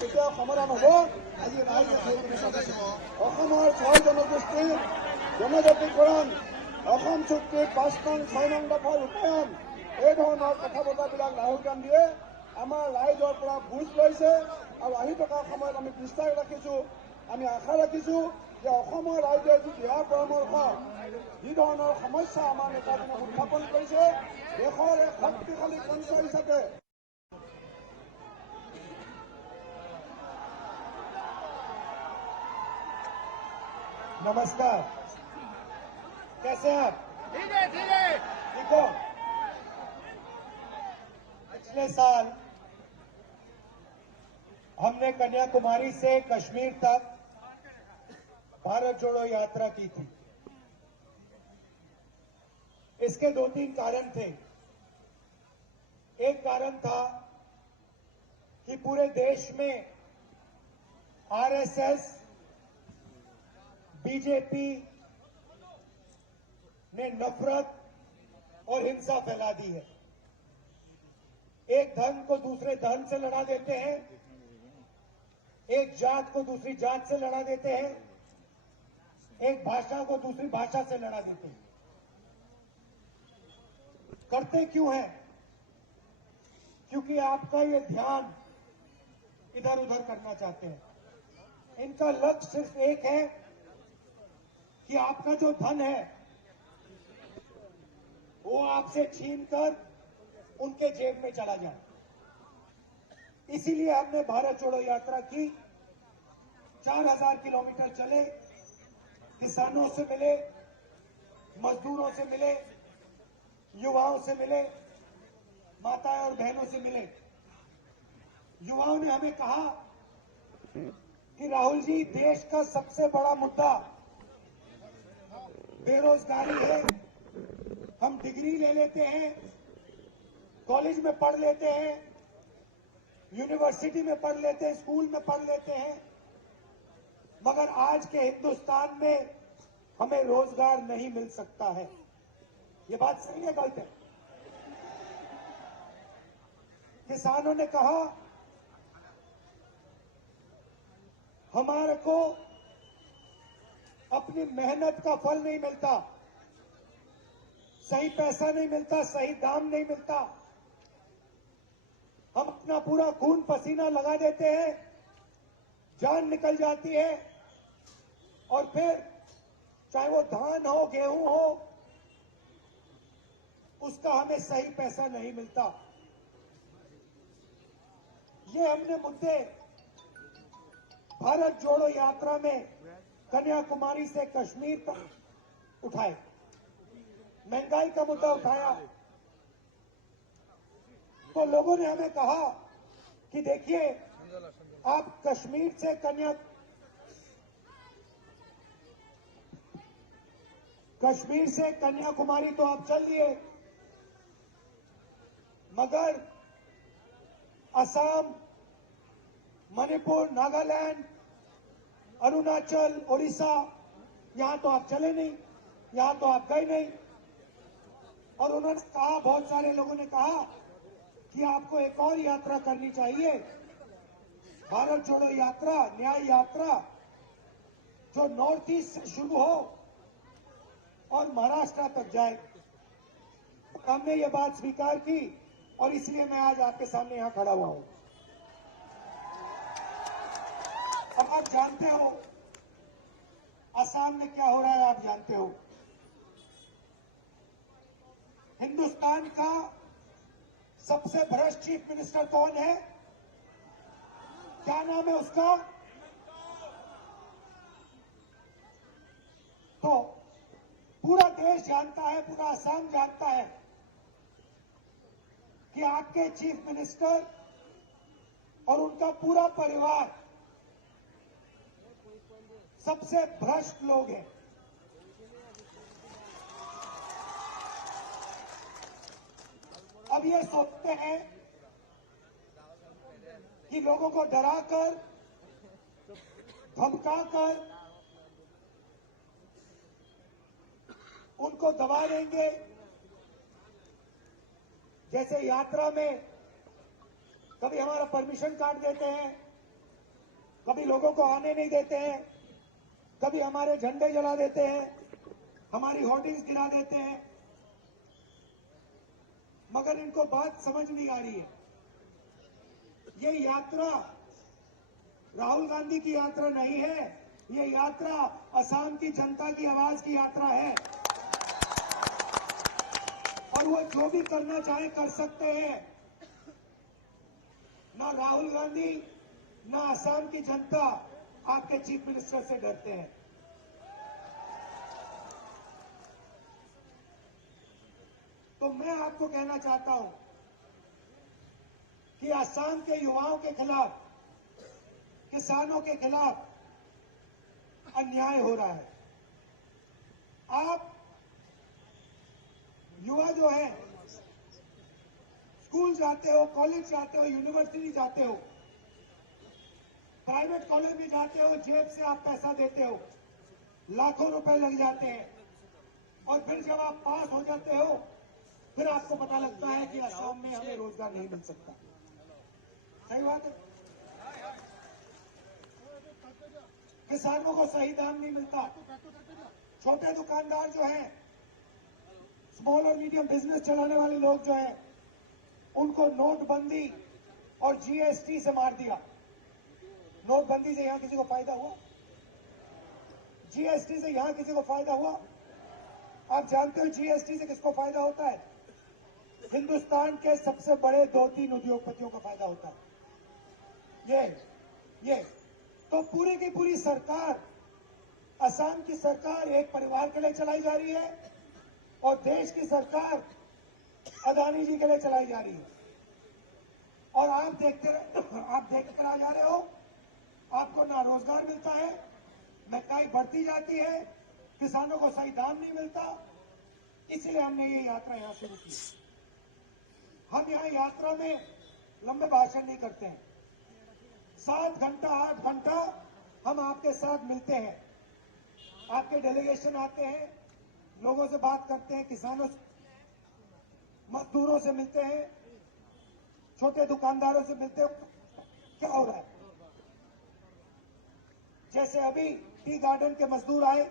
কেতিয়াও সমাধান হ'ব। আজি ৰাইজে অসমৰ 6 জনগোষ্ঠীৰ জনজাতিকৰণ, অসম চুক্তিৰ 5 নং 6 নং দফাৰ ৰূপায়ণ, এই ধৰণৰ কথা বতৰাবিলাক ৰাহুল গান্ধীয়ে আমাৰ ৰাইজৰ পৰা বুজ লৈছে আৰু আহি থকা সময়ত আমি বিশ্বাস ৰাখিছো, আমি আশা ৰাখিছো যে অসমৰ ৰাইজে যি দিহা পৰামৰ্শ, যি ধৰণৰ সমস্যা আমাৰ নেতাজনে উত্থাপন কৰিছে, দেশৰ এক শক্তিশালী কণ্ঠ হিচাপে नमस्कार, कैसे हैं आप? धीरे धीरे ठीक हो? पिछले साल हमने कन्याकुमारी से कश्मीर तक भारत जोड़ो यात्रा की थी। इसके 2-3 कारण थे। एक कारण था कि पूरे देश में आरएसएस, बीजेपी ने नफरत और हिंसा फैला दी है। एक धर्म को दूसरे धर्म से लड़ा देते हैं, एक जात को दूसरी जात से लड़ा देते हैं, एक भाषा को दूसरी भाषा से लड़ा देते हैं। करते क्यों हैं? क्योंकि आपका ये ध्यान इधर उधर करना चाहते हैं। इनका लक्ष्य सिर्फ एक है कि आपका जो धन है वो आपसे छीनकर उनके जेब में चला जाए। इसीलिए हमने भारत जोड़ो यात्रा की। 4000 किलोमीटर चले, किसानों से मिले, मजदूरों से मिले, युवाओं से मिले, माताएं और बहनों से मिले। युवाओं ने हमें कहा कि राहुल जी, देश का सबसे बड़ा मुद्दा बेरोजगारी है। हम डिग्री ले लेते हैं, कॉलेज में पढ़ लेते हैं, यूनिवर्सिटी में पढ़ लेते हैं, स्कूल में पढ़ लेते हैं, मगर आज के हिंदुस्तान में हमें रोजगार नहीं मिल सकता है। ये बात सही है, गलत है? किसानों ने कहा हमारे को अपनी मेहनत का फल नहीं मिलता, सही पैसा नहीं मिलता, सही दाम नहीं मिलता। हम अपना पूरा खून पसीना लगा देते हैं, जान निकल जाती है, और फिर चाहे वो धान हो, गेहूं हो, उसका हमें सही पैसा नहीं मिलता। ये हमने मुद्दे भारत जोड़ो यात्रा में कन्याकुमारी से कश्मीर तक उठाए। महंगाई का मुद्दा उठाया तो लोगों ने हमें कहा कि देखिए, आप कश्मीर से कन्याकुमारी तो आप चल लिए, मगर असम, मणिपुर, नागालैंड, अरुणाचल, ओडिशा, यहां तो आप चले नहीं, यहां तो आप गए नहीं। और उन्होंने कहा, बहुत सारे लोगों ने कहा कि आपको एक और यात्रा करनी चाहिए, भारत जोड़ो यात्रा, न्याय यात्रा, जो नॉर्थ ईस्ट से शुरू हो और महाराष्ट्र तक जाए। हमने ये बात स्वीकार की और इसलिए मैं आज आपके सामने यहां खड़ा हुआ हूं। अब आप जानते हो असम में क्या हो रहा है, आप जानते हो। हिंदुस्तान का सबसे भ्रष्ट चीफ मिनिस्टर कौन है? क्या नाम है उसका? तो पूरा देश जानता है, पूरा असम जानता है कि आपके चीफ मिनिस्टर और उनका पूरा परिवार सबसे भ्रष्ट लोग हैं। अब ये सोचते हैं कि लोगों को डराकर, धमकाकर उनको दबा देंगे। जैसे यात्रा में कभी हमारा परमिशन काट देते हैं, कभी लोगों को आने नहीं देते हैं, कभी हमारे झंडे जला देते हैं, हमारी होर्डिंग्स गिरा देते हैं, मगर इनको बात समझ नहीं आ रही है। ये यात्रा राहुल गांधी की यात्रा नहीं है, ये यात्रा असम की जनता की आवाज की यात्रा है। और वो जो भी करना चाहे कर सकते हैं। ना राहुल गांधी ना असम की जनता आपके चीफ मिनिस्टर से डरते हैं। तो मैं आपको कहना चाहता हूं कि असम के युवाओं के खिलाफ, किसानों के खिलाफ अन्याय हो रहा है। आप युवा जो है, स्कूल जाते हो, कॉलेज जाते हो, यूनिवर्सिटी जाते हो, प्राइवेट कॉलेज में जाते हो, जेब से आप पैसा देते हो, लाखों रुपए लग जाते हैं, और फिर जब आप पास हो जाते हो, फिर आपको पता लगता है कि असम में हमें रोजगार नहीं मिल सकता। सही बात है। किसानों को सही दाम नहीं मिलता। छोटे दुकानदार जो हैं, स्मॉल और मीडियम बिजनेस चलाने वाले लोग जो हैं, उनको नोटबंदी और जीएसटी से मार दिया। नोटबंदी से यहां किसी को फायदा हुआ? जीएसटी से यहां किसी को फायदा हुआ? आप जानते हो जीएसटी से किसको फायदा होता है? हिंदुस्तान के सबसे बड़े 2-3 उद्योगपतियों को फायदा होता है। ये तो पूरी की पूरी सरकार, असम की सरकार एक परिवार के लिए चलाई जा रही है और देश की सरकार अदानी जी के लिए चलाई जा रही है। और आप देखकर आ जा रहे हो, आपको ना रोजगार मिलता है, महंगाई बढ़ती जाती है, किसानों को सही दाम नहीं मिलता। इसलिए हमने ये यात्रा यहां शुरू की। हम यहां यात्रा में लंबे भाषण नहीं करते हैं। 7 घंटा 8 घंटा हम आपके साथ मिलते हैं। आपके डेलीगेशन आते हैं, लोगों से बात करते हैं, किसानों से, मजदूरों से मिलते हैं, छोटे दुकानदारों से मिलते हैं। क्या हो रहा है? जैसे अभी टी गार्डन के मजदूर आए,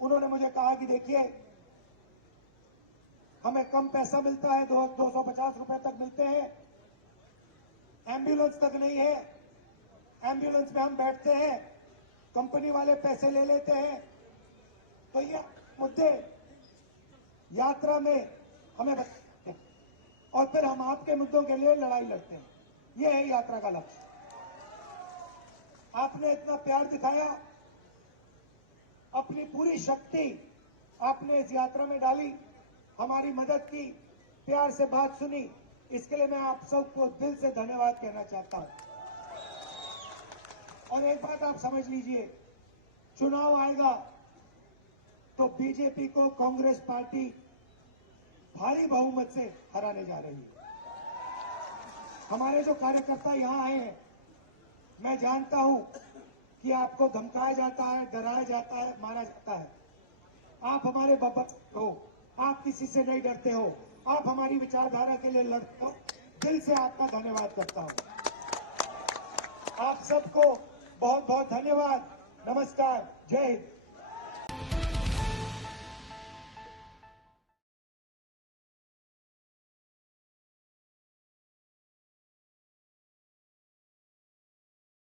उन्होंने मुझे कहा कि देखिए, हमें कम पैसा मिलता है, 250 रुपए तक मिलते हैं, एम्बुलेंस तक नहीं है, एम्बुलेंस में हम बैठते हैं, कंपनी वाले पैसे ले लेते हैं। तो ये मुद्दे यात्रा में हमें बताते हैं और फिर हम आपके मुद्दों के लिए लड़ाई लड़ते हैं। ये है यात्रा का लक्ष्य। आपने इतना प्यार दिखाया, अपनी पूरी शक्ति आपने इस यात्रा में डाली, हमारी मदद की, प्यार से बात सुनी, इसके लिए मैं आप सबको दिल से धन्यवाद कहना चाहता हूं। और एक बात आप समझ लीजिए, चुनाव आएगा तो बीजेपी को कांग्रेस पार्टी भारी बहुमत से हराने जा रही है। हमारे जो कार्यकर्ता यहां आए हैं, मैं जानता हूं कि आपको धमकाया जाता है, डराया जाता है, मारा जाता है। आप हमारे बब्बर हो, आप किसी से नहीं डरते हो, आप हमारी विचारधारा के लिए लड़ते हो। दिल से आपका धन्यवाद करता हूं। आप सबको बहुत बहुत धन्यवाद। नमस्कार, जय हिंद।